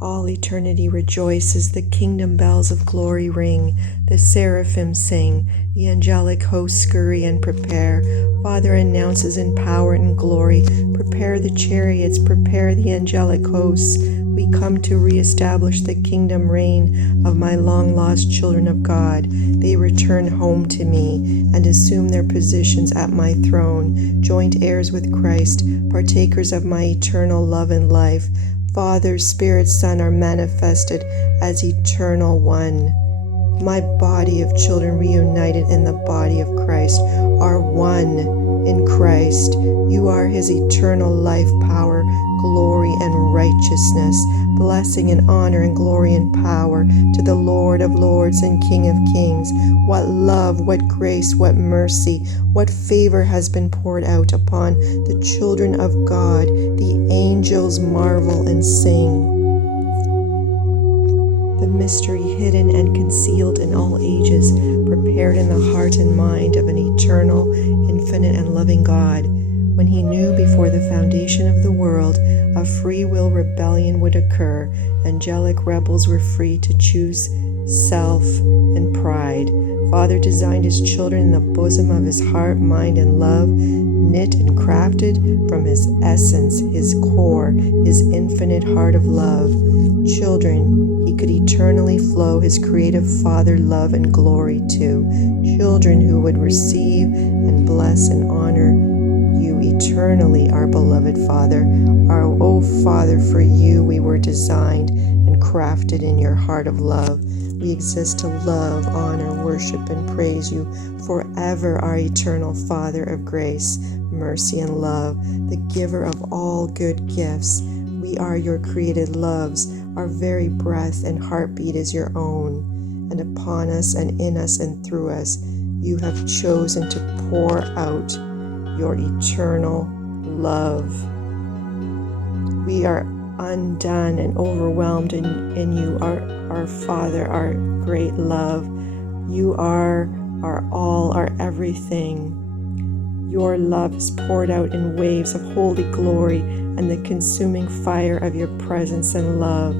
All eternity rejoices, the kingdom bells of glory ring, the seraphim sing, the angelic hosts scurry and prepare. Father announces in power and glory, prepare the chariots, prepare the angelic hosts. We come to reestablish the kingdom reign of my long-lost children of God. They return home to me and assume their positions at my throne, joint heirs with Christ, partakers of my eternal love and life. Father, Spirit, Son are manifested as eternal one. My body of children reunited in the body of Christ are one in Christ. You are his eternal life, power, glory, and righteousness. Blessing and honor and glory and power to the Lord of lords and King of kings. What love, what grace, what mercy, what favor has been poured out upon the children of God. The angels marvel and sing. The mystery hidden and concealed in all ages, prepared in the heart and mind of an eternal, infinite, and loving God. When he knew before the foundation of the world a free will rebellion would occur, angelic rebels were free to choose self and pride. Father designed his children in the bosom of his heart, mind, and love, knit and crafted from his essence, his core, his infinite heart of love. Children he could eternally flow his creative Father love and glory to. Children who would receive and bless and honor you eternally, our beloved Father. O Father, for you we were designed and crafted in your heart of love. We exist to love, honor, worship, and praise you forever, our eternal Father of grace, mercy, and love, the giver of all good gifts. We are your created loves. Our very breath and heartbeat is your own. And upon us and in us and through us, you have chosen to pour out your eternal love. We are undone and overwhelmed in you, our Father, our great love. You are our all, our everything. Your love is poured out in waves of holy glory and the consuming fire of your presence and love.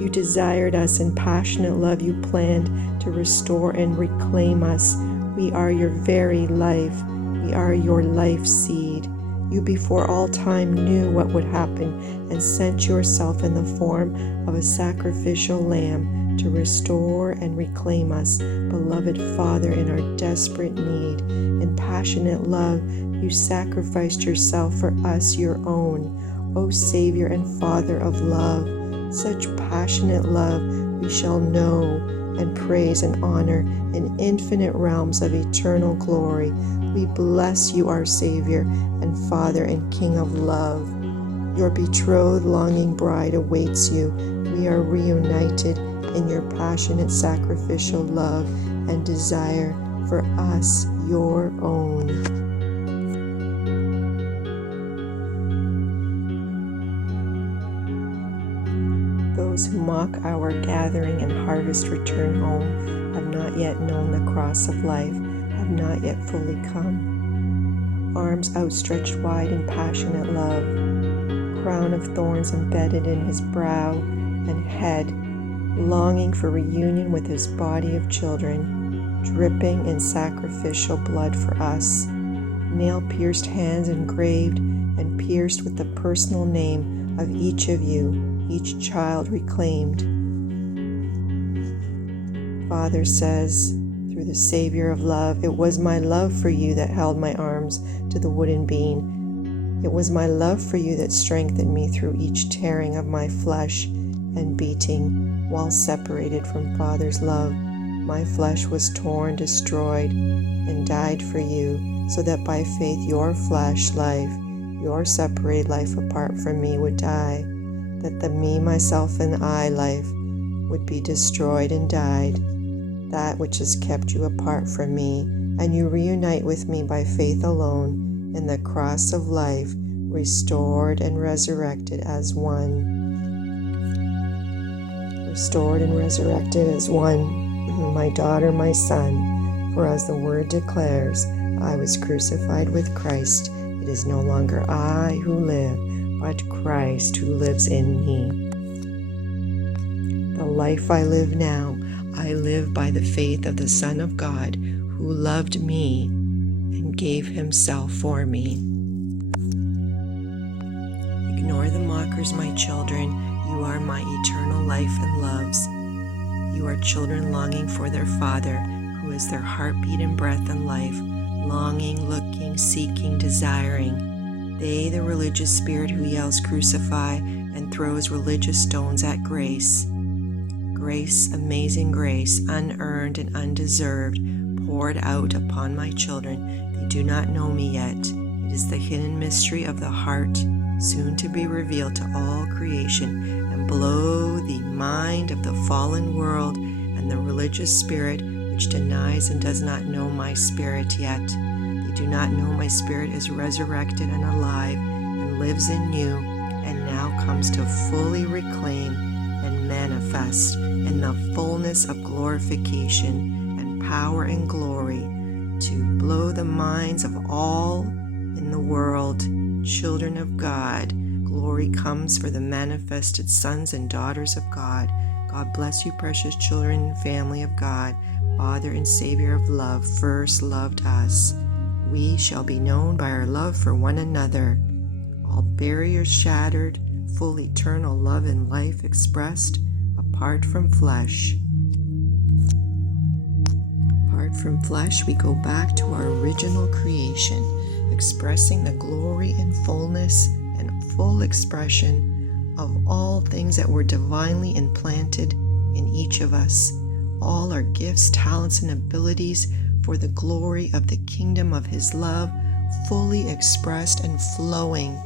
You desired us in passionate love. You planned to restore and reclaim us. We are your very life. We are your life seed. You before all time knew what would happen and sent yourself in the form of a sacrificial lamb to restore and reclaim us, beloved Father, in our desperate need. In passionate love, you sacrificed yourself for us, your own. O Savior and Father of love, such passionate love we shall know and praise and honor in infinite realms of eternal glory. We bless you, our Savior and Father and King of love. Your betrothed, longing bride awaits you. We are reunited in your passionate, sacrificial love and desire for us, your own. Those who mock our gathering and harvest return home have not yet known the cross of life, have not yet fully come. Arms outstretched wide in passionate love, crown of thorns embedded in his brow and head, longing for reunion with his body of children, dripping in sacrificial blood for us, nail-pierced hands engraved and pierced with the personal name of each of you, each child reclaimed. Father says, through the Savior of love, it was my love for you that held my arms to the wooden beam. It was my love for you that strengthened me through each tearing of my flesh and beating while separated from Father's love. My flesh was torn, destroyed, and died for you, so that by faith your flesh life, your separated life apart from me would die, that the me, myself, and I life would be destroyed and died, that which has kept you apart from me, and you reunite with me by faith alone in the cross of life, restored and resurrected as one. Restored and resurrected as one, my daughter, my son, for as the word declares, I was crucified with Christ. It is no longer I who live, but Christ who lives in me. The life I live now, I live by the faith of the Son of God, who loved me and gave himself for me. Ignore the mockers, my children. You are my eternal life and loves. You are children longing for their Father, who is their heartbeat and breath and life, longing, looking, seeking, desiring. They, the religious spirit who yells crucify and throws religious stones at grace. Grace, amazing grace, unearned and undeserved, poured out upon my children. They do not know me yet. It is the hidden mystery of the heart, soon to be revealed to all creation, and blow the mind of the fallen world and the religious spirit which denies and does not know my spirit yet. They do not know my spirit is resurrected and alive and lives in you, and now comes to fully reclaim and manifest in the fullness of glorification and power and glory, to blow the minds of all in the world, children of God. Glory comes for the manifested sons and daughters of God. God bless you, precious children and family of God. Father and Savior of love first loved us. We shall be known by our love for one another. All barriers shattered, full eternal love and life expressed, apart from flesh. Apart from flesh, we go back to our original creation, expressing the glory and fullness and full expression of all things that were divinely implanted in each of us. All our gifts, talents, and abilities for the glory of the kingdom of His love, fully expressed and flowing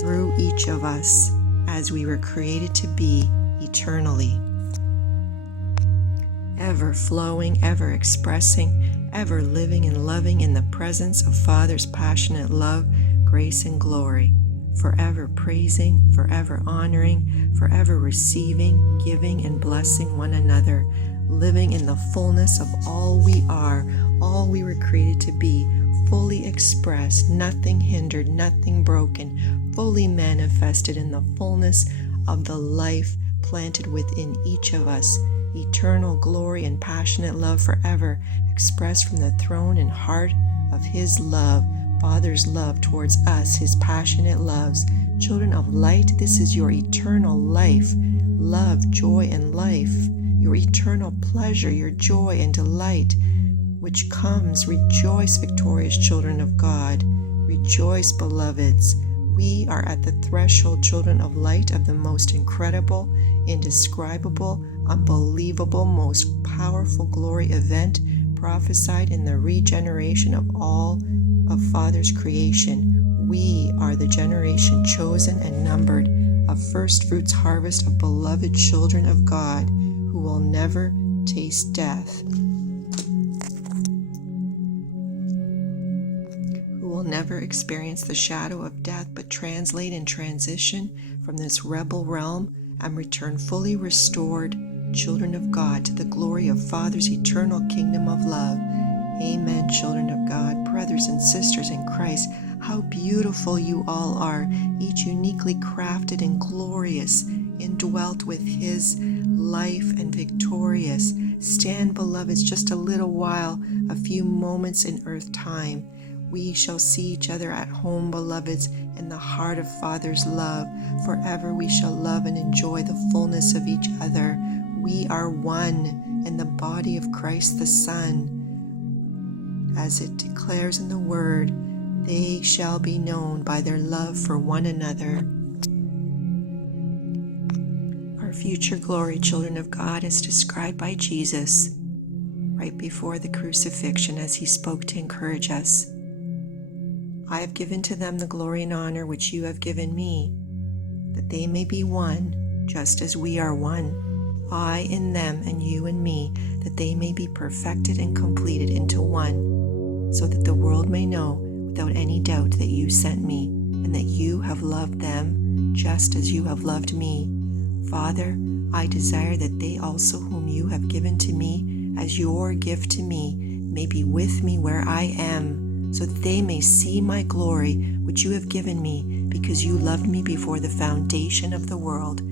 through each of us as we were created to be eternally. Ever flowing, ever expressing, ever living and loving in the presence of Father's passionate love, grace, and glory. Forever praising, forever honoring, forever receiving, giving, and blessing one another, living in the fullness of all we are, all we were created to be, fully expressed, nothing hindered, nothing broken, fully manifested in the fullness of the life planted within each of us, eternal glory and passionate love forever expressed from the throne and heart of His love, Father's love towards us, His passionate loves. Children of light, this is your eternal life, love, joy, and life, your eternal pleasure, your joy and delight, which comes. Rejoice, victorious children of God. Rejoice, beloveds. We are at the threshold, children of light, of the most incredible, indescribable, unbelievable, most powerful glory event prophesied in the regeneration of all of Father's creation. We are the generation chosen and numbered, a first fruits harvest of beloved children of God who will never taste death, who will never experience the shadow of death, but translate and transition from this rebel realm and return fully restored children of God to the glory of Father's eternal kingdom of love. Amen, children of God, brothers and sisters in Christ. How beautiful you all are, each uniquely crafted and glorious, indwelt with His life and victorious. Stand, beloveds, just a little while, a few moments in earth time. We shall see each other at home, beloveds, in the heart of Father's love. Forever we shall love and enjoy the fullness of each other. We are one in the body of Christ the Son. As it declares in the Word, they shall be known by their love for one another. Our future glory, children of God, is described by Jesus right before the crucifixion as He spoke to encourage us. I have given to them the glory and honor which you have given me, that they may be one, just as we are one. I in them and you in me, that they may be perfected and completed into one, so that the world may know without any doubt that you sent me, and that you have loved them just as you have loved me. Father, I desire that they also whom you have given to me as your gift to me may be with me where I am, so that they may see my glory which you have given me, because you loved me before the foundation of the world.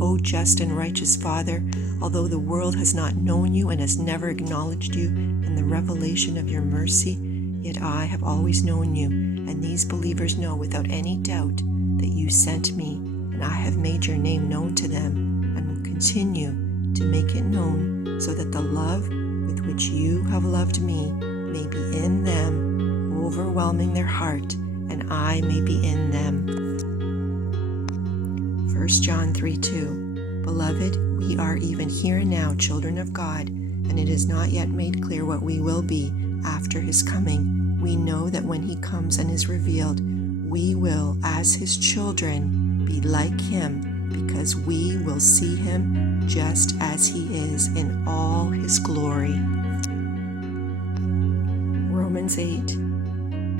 O just and righteous Father, although the world has not known you and has never acknowledged you in the revelation of your mercy, yet I have always known you, and these believers know without any doubt that you sent me, and I have made your name known to them, and will continue to make it known, so that the love with which you have loved me may be in them, overwhelming their heart, and I may be in them. 1 John 3:2. Beloved, we are even here and now children of God, and it is not yet made clear what we will be after his coming. We know that when he comes and is revealed, we will, as his children, be like him, because we will see him just as he is in all his glory. Romans 8.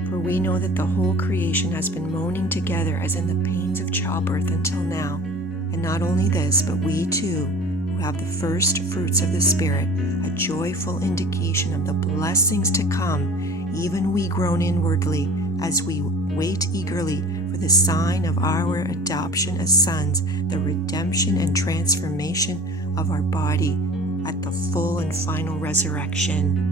For we know that the whole creation has been moaning together as in the pains of childbirth until now. And not only this, but we too, who have the first fruits of the Spirit, a joyful indication of the blessings to come, even we groan inwardly as we wait eagerly for the sign of our adoption as sons, the redemption and transformation of our body at the full and final resurrection.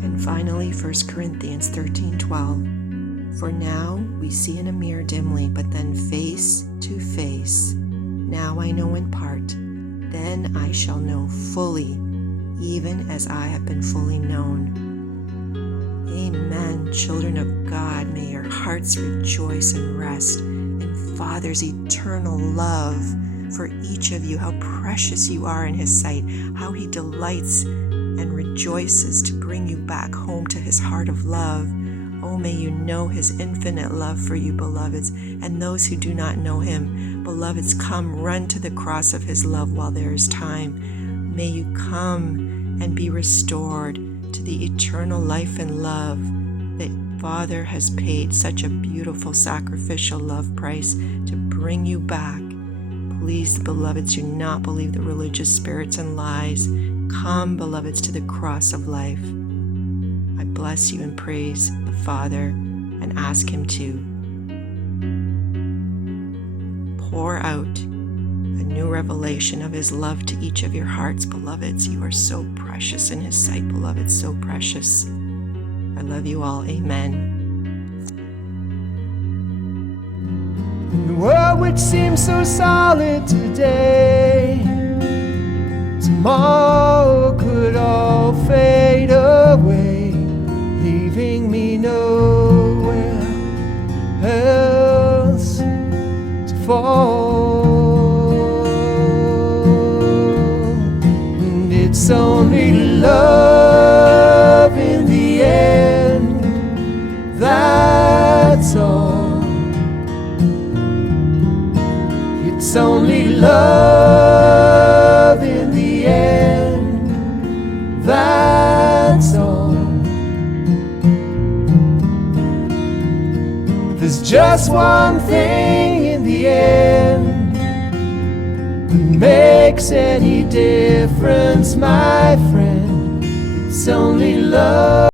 And finally, 1 Corinthians 13:12. For now we see in a mirror dimly, but then face to face. Now I know in part, then I shall know fully, even as I have been fully known. Amen. Children of God, may your hearts rejoice and rest in Father's eternal love for each of you, how precious you are in his sight, how he delights and rejoices to bring you back home to his heart of love. Oh, may you know his infinite love for you, beloveds, and those who do not know him. Beloveds, come, run to the cross of his love while there is time. May you come and be restored to the eternal life and love that Father has paid such a beautiful sacrificial love price to bring you back. Please, beloveds, do not believe the religious spirits and lies. Come, beloveds, to the cross of life. I bless you and praise the Father and ask him to pour out a new revelation of his love to each of your hearts, beloveds. You are so precious in his sight, beloveds, so precious. I love you all. Amen. In the world which seems so solid today, tomorrow could all fade away, leaving me nowhere else to fall. And it's only love in the end, that's all. It's only love in the end, that's all. There's just one thing in the end that makes any difference, my friend. It's only love.